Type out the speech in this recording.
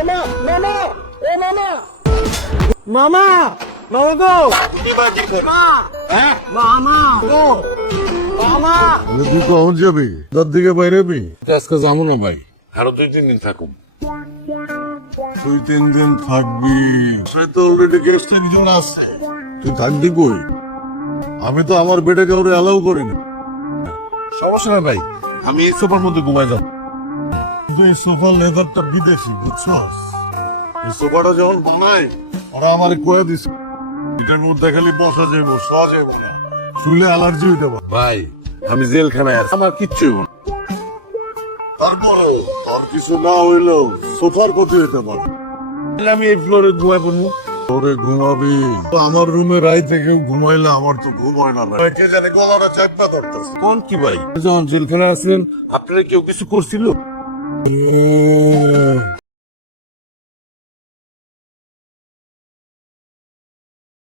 মামা মামা গো মামা গো মামা তুই কখন যাবি? তার দিকে বাইরেবি? আজকে যাবো না ভাই, আরো 2-3 দিন থাকুম। 2-3 দিন থাকবি? সে তো অলরেডি গেস্ট একজন আছে, তুই থাকবি কই? আমি তো আমার বেডে কাউরে অ্যালাউ করি না। সমস্যা না ভাই, আমি এই সোফার মধ্যে ঘুমাই যাবো। কিন্তু এই সোফার লেদারটা বিদেশি, বুঝছস? এই সোফাটা যখন বানাই ওরা আমার কয়ে দিছে এটার মধ্যে খালি বসা যাবো, শোয়া যাবো না, শুলে অ্যালার্জি হইতে পারে। ভাই আমি জেলখানায় আছি, আমার কিচ্ছু হইব না। তারপরেও তোর কিছু না হইলেও সোফার ক্ষতি হইতে পারে। তাহলে আমি এই ফ্লোরে ঘুমাই পড়বো। ফ্লোরে ঘুমাবি? আমার রুমে রাইতে কেউ ঘুমাইলে আমার তো ঘুম হয় না। কে জানে গলাটা চাপা ধরতেছে। কোন কি ভাই, যখন জেলখানায় আছেন আপনারা কেউ কিছু করছিল?